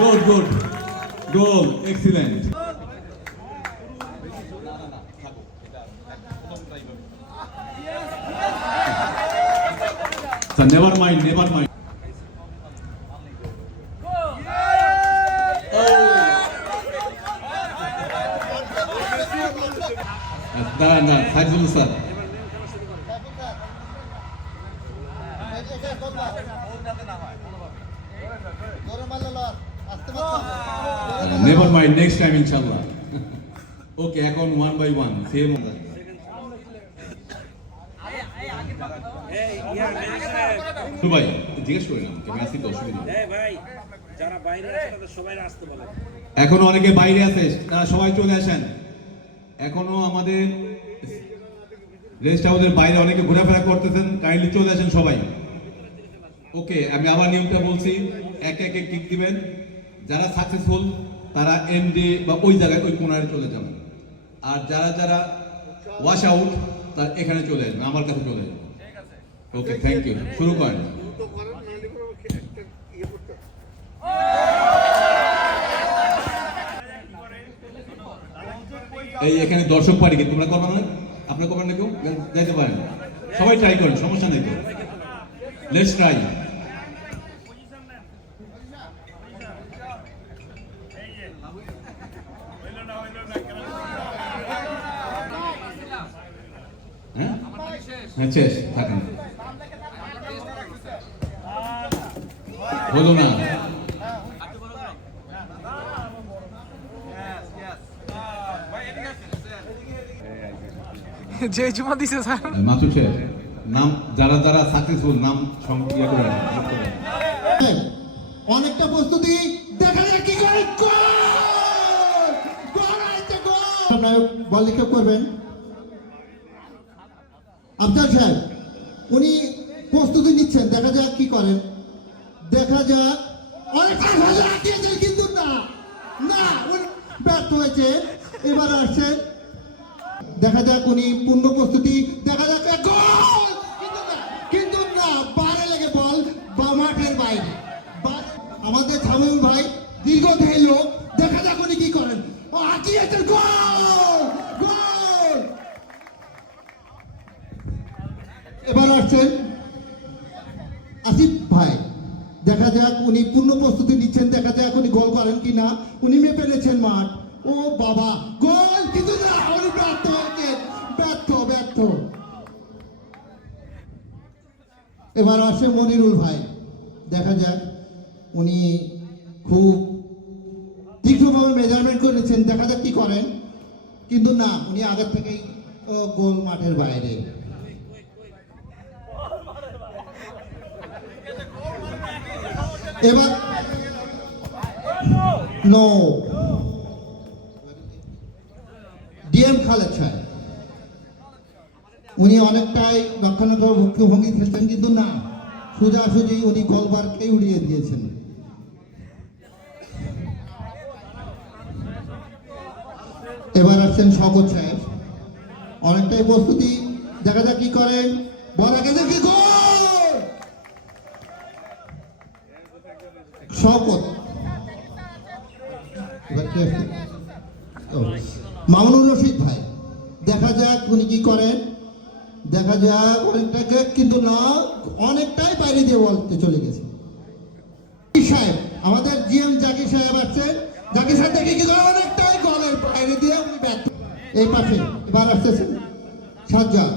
Good, good. Goal, excellent. So never mind, never mind. না Saiful sir never mind next time ইনশাআল্লাহ ওকে এখন 1 by 1 same হবে ভাই জিজ্ঞেস করি না তুমি আসি তো অসুবিধা নেই ভাই যারা বাইরে আছে তাদের সবাই আসতে বলে এখনো অনেকে বাইরে আছে তারা সবাই চলে আসেন এখনো আমাদের রেস্ট হাউসের বাইরে অনেকে ঘোরাফেরা করতেছেন কাইন্ডলি চলে আসেন সবাই ওকে আমি আবার নিয়মটা বলছি এক এক কিক দিবেন যারা সাকসেসফুল তারা এমডি বা ওই জায়গায় ওই কোণায় চলে যাবেন আর যারা যারা ওয়াশ আউট তার এখানে চলে আসবেন আমার কাছে চলে আসবেন ওকে থ্যাংক ইউ শুরু করেন এই এখানে দর্শক পারি কি তোমরা করবে না আপনারা করবেন না কেউ যাইতে পারেন সবাই ট্রাই করেন সমস্যা নেই তো লেটস ট্রাই হ্যাঁ শেষ থাকেন হলো না যে জমা দিছে স্যার মাসুদ সাহেব নাম যারা যারা সাকসেসফুল নাম সংখ্যা করেন অনেকটা প্রস্তুতি দেখা যাক কি করে গোল আছে গোল আপনারা বল লিখে করবেন আফজাল সাহেব উনি প্রস্তুতি নিচ্ছেন দেখা যাক কি করেন দেখা যাক অনেকটা ভালো লাগিয়েছে কিন্তু না না উনি ব্যর্থ হয়েছে এবার আসছেন দেখা যাক উনি পূর্ণ প্রস্তুতি দেখা যাক গোল কিন্তু না বাইরে লেগে বল বা মাঠের বাইরে আমাদের শামীম ভাই দীর্ঘদেহী লোক দেখা যাক উনি কি করেন ও হাঁকিয়েছেন গোল গোল এবার আসছেন আসিফ ভাই দেখা যাক উনি পূর্ণ প্রস্তুতি নিচ্ছেন দেখা যাক উনি গোল করেন কিনা উনি মেপে নিয়েছেন মাঠ ও বাবা গোল কিন্তু না উনি ব্যর্থ হয়েছেন ব্যর্থ এবার আসে মনিরুল ভাই দেখা যাক উনি খুব তীক্ষ্ণভাবে মেজারমেন্ট করেছেন দেখা যাক কি করেন কিন্তু না উনি আগের থেকেই গোল মাঠের বাইরে এবার নো ডিএম খালেদ সাহেব উনি অনেকটাই রক্ষণাত্মক ভঙ্গি খেলছেন কিন্তু না সোজাসুজি উনি গোলবারকে উড়িয়ে দিয়েছেন এবার আসছেন শওকত সাহেব অনেকটাই প্রস্তুতি দেখা যাক কি করেন বল আগে দেখি গোল শওকত মামুনুর রশিদ ভাই দেখা যাক উনি কি করেন দেখা যাক অনেকটাকে কিন্তু না অনেকটাই বাইরে দিয়ে বলতে চলে গেছে সাহেব আমাদের জিএম জাকির সাহেব আসছেন জাকির সাহেব দেখে কি অনেকটাই গোলের বাইরে দিয়ে উনি ব্যর্থ এই পাশে এবার আসতেছেন সাজ্জাদ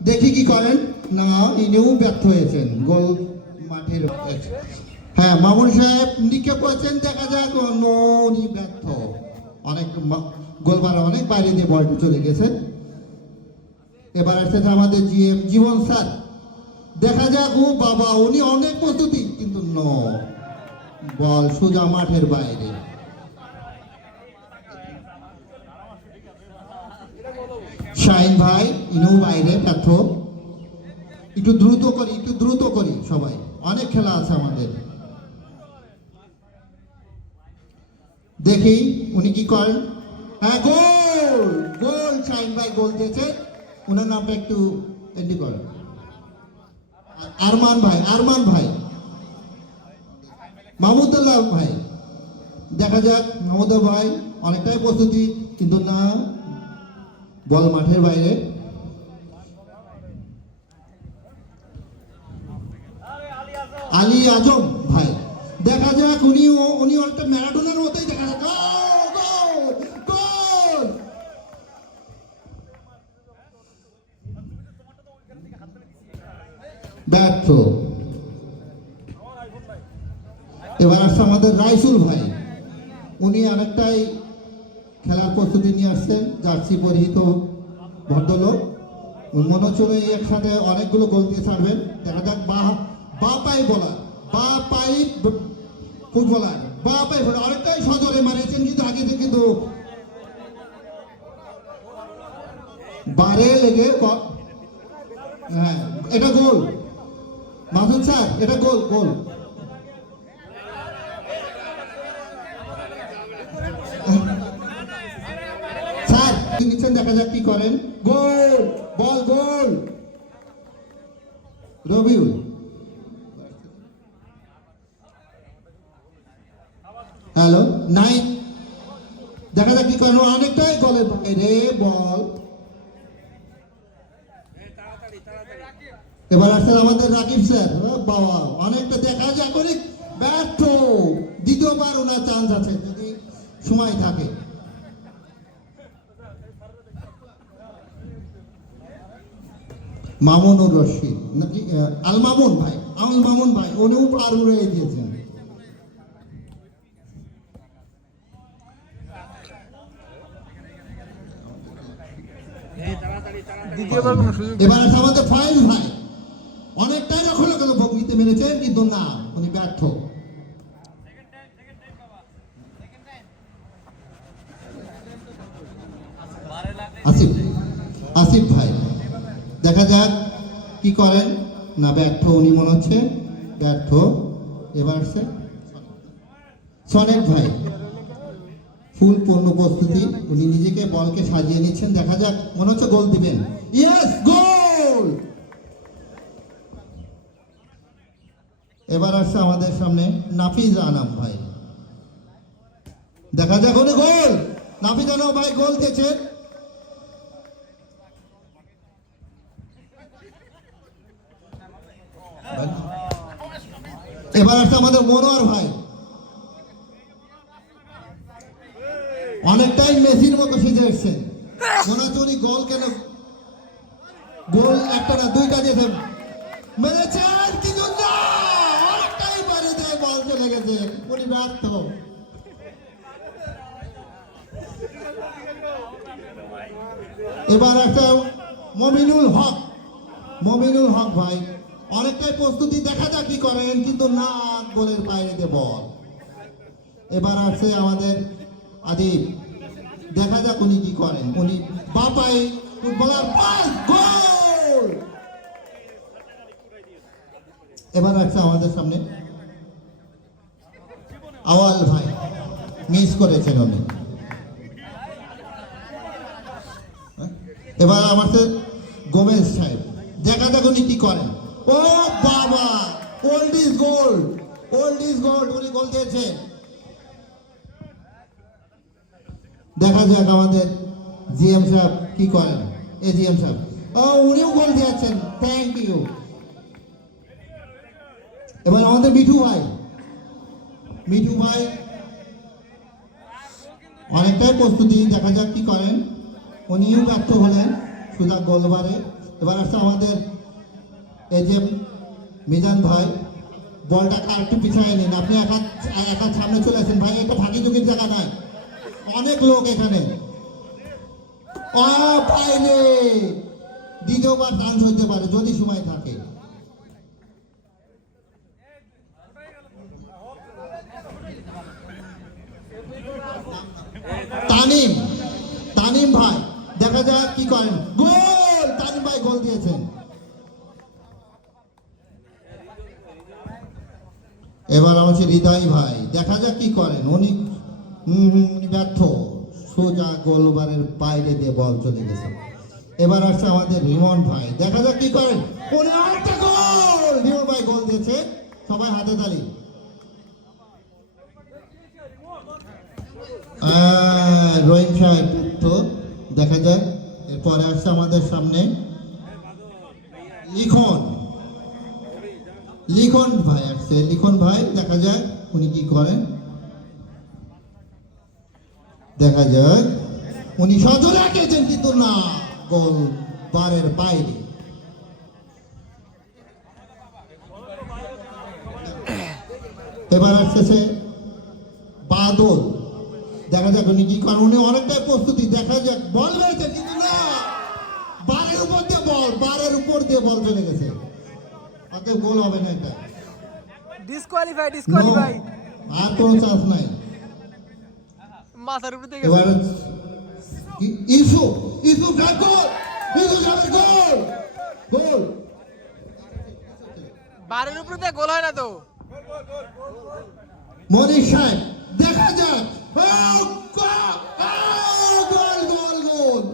দেখি কি করেন না ইনিও ব্যর্থ হয়েছেন গোল মাঠের হ্যাঁ মামুন সাহেব নিক্ষেপ করেছেন দেখা যাক উনি ব্যর্থ অনেক গোলবার অনেক বাইরে দিয়ে বলটি চলে গেছে এবার আসছে আমাদের জিএম জীবন স্যার দেখা যাক ও বাবা উনি অনেক প্রস্তুতি কিন্তু বল সোজা মাঠের বাইরে শাহিন ভাই ইনু বাইরে ব্যর্থ একটু দ্রুত করি সবাই অনেক খেলা আছে আমাদের দেখি উনি কি করেন হ্যাঁ গোল শাহিন ভাই গোল দিয়েছে ওনার নামটা একটু এন্ট্রি করেন আরমান ভাই মাহমুদুল্লাহ ভাই দেখা যাক মাহমুদা ভাই অনেকটাই প্রস্তুতি, কিন্তু না, বল মাঠের বাইরে। আলী আজম ভাই, দেখা যাক উনি অনেকটা ম্যারাডোনার মতোই দেখা যাক। গোল, গোল, ব্যর্থ। এবার আসছে আমাদের রাইসুল ভাই, উনি আরেকটাই খেলার প্রস্তুতি নিয়ে আসছেন, জার্সি পরিহিত ভদ্রলোক। মনে হচ্ছে উনি একসাথে অনেকগুলো গোল দিয়ে ছাড়বেন। দেখা যাক, বা পাই বোলার, বা পাই ফুটবলার, বা পাই ফুটবলার অনেকটাই সজোরে মারিয়েছেন, কিন্তু আগে থেকে কিন্তু বারে লেগে হ্যাঁ, এটা গোল। মাসুদ স্যার, এটা গোল, গোল। স্যার নিচ্ছেন, দেখা যাক কি করেন। গোল, বল, গোল। রবিউল, হ্যালো, নাইন, দেখা যাক কি করেন। অনেকটাই গোলের বাইরে বল। এবার আসছেন আমাদের রাকিব স্যার, বাবা অনেকটা দেখা যাক, অনেক ব্যর্থ। দ্বিতীয়বার ওনার চান্স আছে যদি সময় থাকে। মামুনুর রশিদ নাকি আল মামুন ভাই, আল মামুন ভাই, উনিও পার উড়িয়ে দিয়েছেন। এবার আছে আমাদের ফাইজ ভাই, অনেকটাই লক্ষ্য লক্ষ্য ভঙ্গিতে মেরেছেন, কিন্তু না, উনি ব্যর্থ। আসিফ, আসিফ ভাই, দেখা যাক কি করেন। না, ব্যর্থ, উনি মনে হচ্ছে ব্যর্থ। এবার আসছে সনেক ভাই, ফুল পূর্ণ প্রস্তুতি, উনি নিজেকে বলকে সাজিয়ে নিচ্ছেন। দেখা যাক, মনে হচ্ছে গোল দিবেন। ইয়েস, গোল। এবার আসছে আমাদের সামনে নাফিজ আনাম ভাই, দেখা যাক উনি গোল। নাফিজ আনাম ভাই গোল দিয়েছেন। এবার আসছে আমাদের মনোয়ার ভাই, অনেকটাই মেসির মতো সিজে এসছেন। মনে হচ্ছে উনি গোল কেন, গোল একটা না দুইটা দিয়েছেন, মেরেছেন, কিন্তু না, অনেকটাই বাইরে দিয়ে বল চলে গেছে, উনি ব্যর্থ। এবার একটা মমিনুল হক, মমিনুল হক ভাই, অনেকটাই প্রস্তুতি, দেখা যাক কি করেন, কিন্তু না, গোলের বাইরে দিয়ে বল। এবার আসছে আমাদের আদিব, দেখা যাক উনি কি করেন। উনি বাপাই ফুটবলার, পাস, গোল। এবার আসছে আমাদের সামনে আওয়াল ভাই, মিস করেছেন উনি। এবার আমাদের গোমেজ সাহেব, দেখা যাক উনি কি করেন। ও বাবা, old is gold, old is gold, উনি গোল দিয়েছেন। দেখা যাক আমাদের জিএম সাহেব কি করেন। এই জিএম সাহেব, ও উনিও গোল দিয়েছেন, থ্যাংক ইউ। এবার আমাদের মিঠু ভাই, মিঠু ভাই অনেকটাই প্রস্তুতি, দেখা যাক কি করেন। উনিও ব্যর্থ হলেন, সুযোগ গোলবারে। এবার আসছে আমাদের এই যে মিজান ভাই, বলটা আরেকটু পিছায় নিন, আপনি এক হাত সামনে চলে আসেন ভাই, এটা ফাঁকি ঝুঁকির জায়গা নয়, অনেক লোক এখানে। বাইরে, দ্বিতীয়বার চান্স হতে পারে যদি সময় থাকে। তানিম, তানিম ভাই, দেখা যাক কি করেন। গোল, তানিম ভাই গোল দিয়েছেন। এবার আমার হৃদয় ভাই, দেখা যাক কি করেন। উনি ব্যর্থ, সোজা গোলবারের বাইরে দিয়ে বল চলে গেছে। এবার আসছে আমাদের রিমন ভাই, দেখা যাক কি করেন। উনি আরেকটা গোল, রিমন ভাই গোল দিয়েছে, সবাই হাতে তালি। রহিম সাহেব তো দেখা যাক, এরপরে আসছে আমাদের সামনে লিখন। লিখন ভাই আসছে, লিখন ভাই দেখা যাক উনি কি করেন, দেখা যাক। উনি সজোরে আঁকিয়েছেন কিন্তু না, গোল বারের বাইরে। এবার আসতেছে বাদল, দেখা যাক উনি কি করেন। উনি অনেকটাই প্রস্তুতি, দেখা যাক। বল মেরেছেন কিন্তু না, বারের উপর দিয়ে বল, বারের উপর দিয়ে বল চলে গেছে, অতএব গোল হবে না এটা। ডিসকোয়ালিফাই No, ডিসকোয়ালিফাই আর কোনো চান্স নাই। মাথার উপর থেকে এবার ইসু, ইসু সাহেব গোল, ইসু সাহেবের গোল, গোল। বারের উপর দিয়ে গোল হয় না তো। মনির সাহেব দেখা যাক। গোল গোল গোল।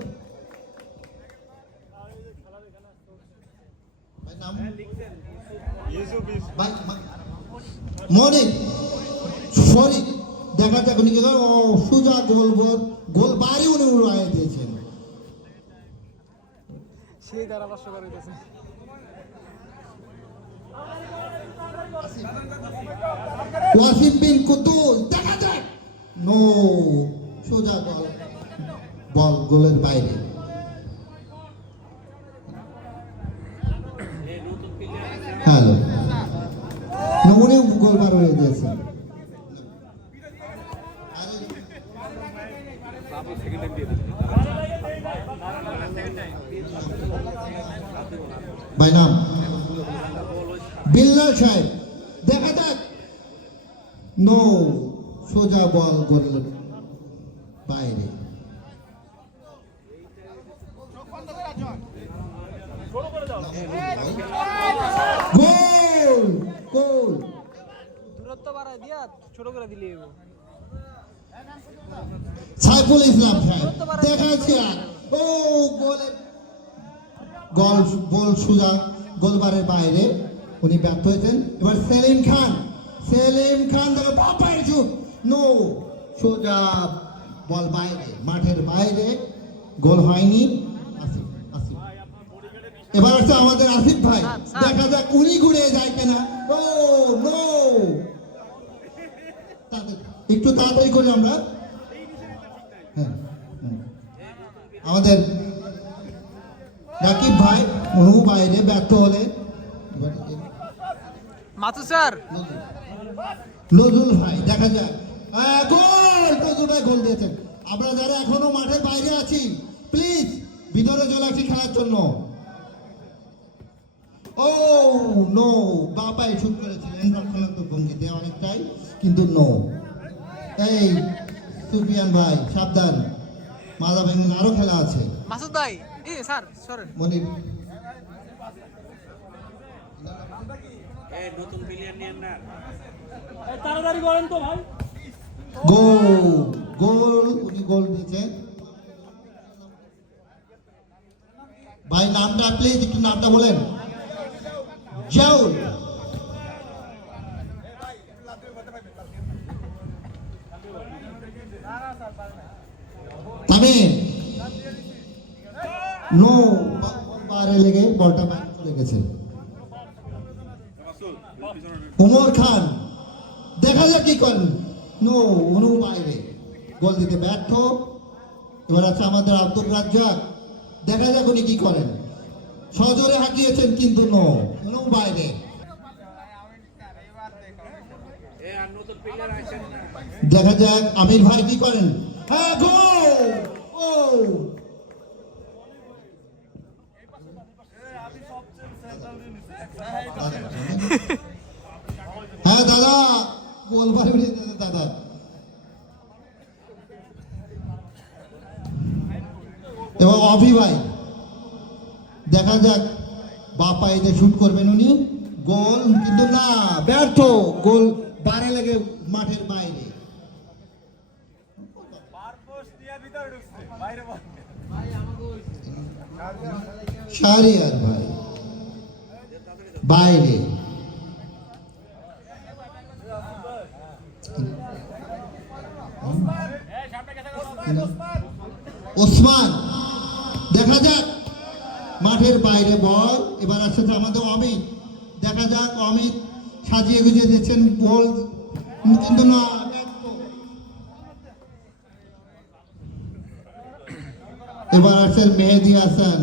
মনির সরি, দেখা যাক উনি কি করেন। ও সুজা গোল, গোল গোল বাইরে উনি উড়াইয়া দিয়েছেন। সেই দ্বারা পাঁচশো করে দিয়েছে। ওয়াসিম বিন কুতুল দেখা যাক, নো, সোজা বল, বল গোলের বাইরে। হ্যালো, উনি গোল বার হয়ে দিয়েছে। ভাই নাম বিল্লাল সাহেব, দেখা যাক, নো, সোজা বল গোলের বাইরে। গোল গোল। দূরত্ব বাড়ায় দিয়া ছোট করে দিলি এগো। সাইফুল ইসলাম সাহেব দেখা যাক, ও গোলের গোল, বল সোজা গোলবারের বাইরে, উনি ব্যর্থ হয়েছেন। এবার সেলিম খান, সেলিম খান দেখো বাপায় শুট, নো, সোজা বল বাইরে, মাঠের বাইরে, গোল হয়নি। আসিফ, আসিফ। এবার হচ্ছে আমাদের আসিফ ভাই, দেখা যাক উনি ঘুরে যায় কিনা। ও নো, একটু তাড়াতাড়ি করি আমরা। হ্যাঁ, আমাদের রাকিব ভাই উনি বাইরে ব্যর্থ হলেন। মাথু স্যার নজরুল ভাই দেখা যাক, গোল, নজরুল ভাই গোল দিয়েছেন। আমরা যারা এখনো মাঠের বাইরে আছি প্লিজ ভিতরে চলে আসি খেলার জন্য। ও নো, বাপায় শুট করেছিলেন রক্ষণাত্মক ভঙ্গিতে অনেকটাই, কিন্তু নো। এই সুফিয়ান ভাই সাবধান, মাথা ভেঙে আরো খেলা আছে। মাসুদ ভাই স্যার সরেন। মনির নতুন প্লেয়ার নিয়ে না তাড়াতাড়ি করেন তো ভাই। গোল, গোল, উনি গোল দিয়েছেন। ভাই নামটা প্লিজ একটু নামটা বলেন। জাউল, তামিম, নো, বারে লেগে বলটা বাইরে চলে গেছে। উমর খান দেখা যাক কি করেন, নো, উনি বাইরে, গোল দিতে ব্যর্থ। এবার আছে আমাদের আব্দুল রাজ্জাক, দেখা যাক উনি কি করেন। সজোরে হাঁকিয়েছেন কিন্তু নো, উনি বাইরে। নতুন প্লেয়ার আসেন না দেখা যাক আমির ভাই কি করেন। হ্যাঁ, গোল, ও হ্যাঁ দাদা, গোল বার উড়িয়ে দিয়েছে দাদা। এবং অভি ভাই দেখা যাক বাপাইতে শুট করবেন উনি, গোল কিন্তু না, ব্যর্থ, গোল বারে লেগে মাঠের বাইরে। শাহরিয়ার ভাই বাইরে। ওসমান, দেখা যাক মাঠের বাইরে বল। এবার আসছে আমাদের অমিত, দেখা যাক অমিত সাজিয়ে গুজিয়ে দিচ্ছেন বল, কিন্তু না। এবার আসছেন মেহেদি হাসান,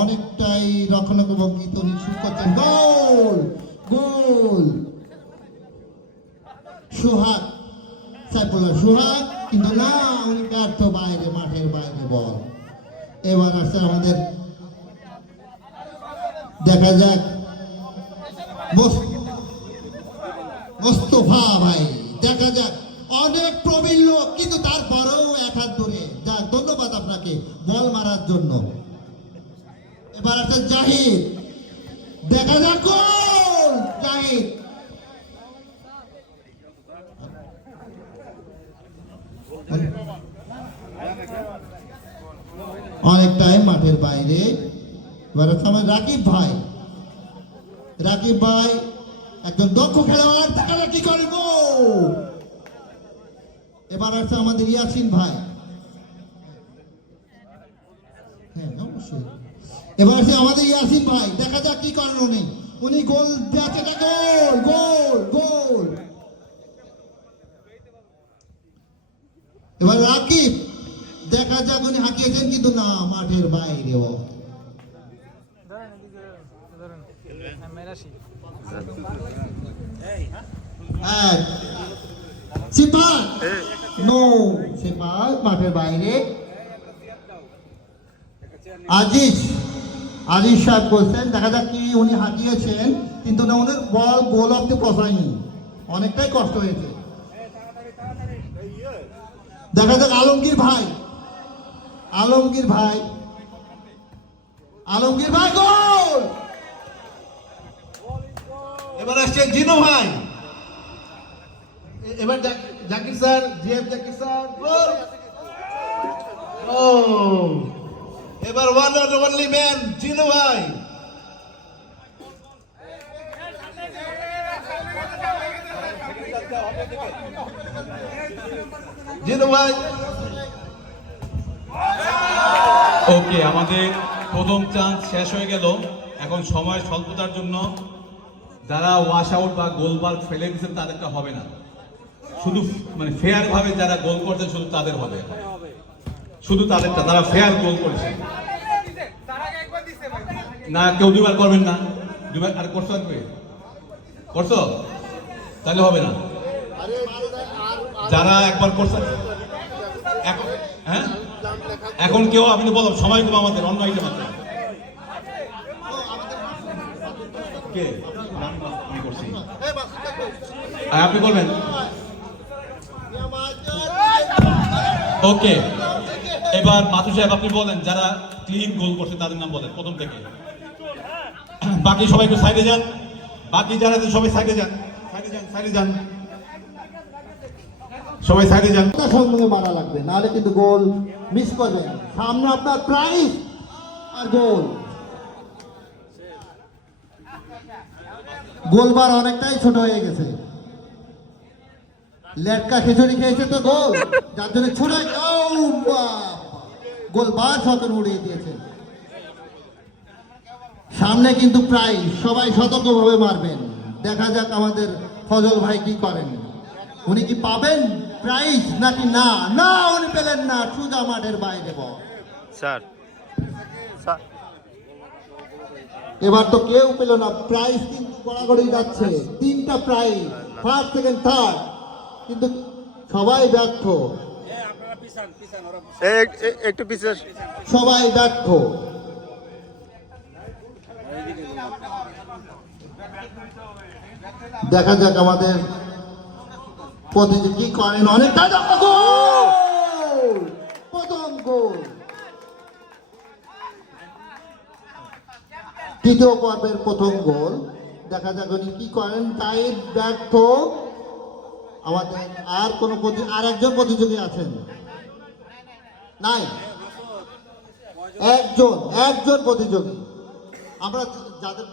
অনেকটাই রক্ষণাত্মক উনি শুরু করছেন। গোল, গোল। সুহাগ, সাইফুল্লাহ সুহাগ, কিন্তু না, উনি ব্যর্থ, বাইরে, মাঠের বাইরে বল। এবার আসছে আমাদের, দেখা যাক মোস্তফা ভাই, দেখা যাক অনেক প্রবীণ লোক, কিন্তু তারপরেও এক হাত ধরে। যাক, ধন্যবাদ আপনাকে বল মারার জন্য। এবার একটা জাহিদ, দেখা যাক গোল। জাহিদ, অনেকটাই মাঠের বাইরে। এবার সময় রাকিব ভাই, রাকিব ভাই একজন দক্ষ খেলোয়াড়, দেখা যাক কি করে গোল। এবার আছে আমাদের ইয়াসিন ভাই, হ্যাঁ অবশ্যই। এবার আছে আমাদের ইয়াসিন ভাই, দেখা যাক কি করেন উনি। উনি গোল দিয়েছে, গোল, গোল, গোল। এবার রাকিব, দেখা যাক উনি হাঁকিয়েছেন, কিন্তু না, মাঠের বাইরেও। মাঠের বাইরে। আজিজ, আজিজ সাহেব বলছেন, দেখা যাক কি উনি হাঁকিয়েছেন, কিন্তু না, উনি বল গোল অব্দি পৌঁছায়নি, অনেকটাই কষ্ট হয়েছে। দেখা যাক আলমগীর ভাই, আলমগীর ভাই, আলমগীর ভাই, গোল। এবার আসছে জিনু ভাই, এবার Zakir sir, GF Zakir sir, goal. ও, এবার one and only man Jinu ভাই। জিনু ভাই, ওকে, আমাদের প্রথম চান্স শেষ হয়ে গেল। এখন সময় স্বল্পতার জন্য যারা ওয়াশ আউট বা গোলবার ফেলে দিচ্ছেন তাদেরটা হবে না, শুধু মানে ফেয়ার ভাবে যারা গোল করছেন শুধু তাদের হবে, শুধু তাদেরটা, তারা ফেয়ার গোল করেছে। না, কেউ দুবার করবেন না, দুবার আর করছো, করছো তাহলে হবে না। যারা একবার করছেন, হ্যাঁ এখন কেউ, আপনি বলো সময় কম আমাদের, অন্য আইটেম আছে। কে? আমি করছি। আপনি বলবেন। ওকে, এবার মাথু সাহেব আপনি বলেন, যারা ক্লিন গোল করছে তাদের নাম বলেন প্রথম থেকে। বাকি সবাই একটু সাইডে যান, বাকি যারা সবাই সাইডে যান, সাইডে যান, সাইডে যান, সবাই সাইডে যান। সঙ্গে মারা লাগবে, নাহলে কিন্তু গোল মিস করবেন। সামনে আপনার প্রাইজ আর গোল। গোলবার অনেকটাই ছোট হয়ে গেছে, লেটকা খিচুড়ি খেয়েছে তো গোল, যার জন্য ছুটে গোলবার শতন উড়িয়ে দিয়েছে। সামনে কিন্তু প্রাইজ, সবাই সতর্কভাবে মারবেন। দেখা যাক আমাদের ফজল ভাই কি করেন, উনি কি পাবেন প্রাইজ নাকি না? না, উনি পেলেন না, সুজা মাঠের বাইরে বল। স্যার, এবার তো কেউ পেল না, প্রাইজ কিন্তু গড়াগড়ি যাচ্ছে, তিনটা প্রাইজ, ফার্স্ট, সেকেন্ড, থার্ড, কিন্তু সবাই ব্যর্থ, আপনারা পিছান পিছান, ওরা একটু পিছিয়ে। সবাই ব্যর্থ। দেখা যাক আমাদের প্রতিযোগী কি করেন। অনেকটা গোল, প্রথম গোল, তৃতীয় পর্বের প্রথম গোল। দেখা যাক উনি কি করেন। তাই ব্যর্থ। আমাদের আর কোন আর একজন প্রতিযোগী আছেন? নাই, একজন প্রতিযোগী। আমরা যাদের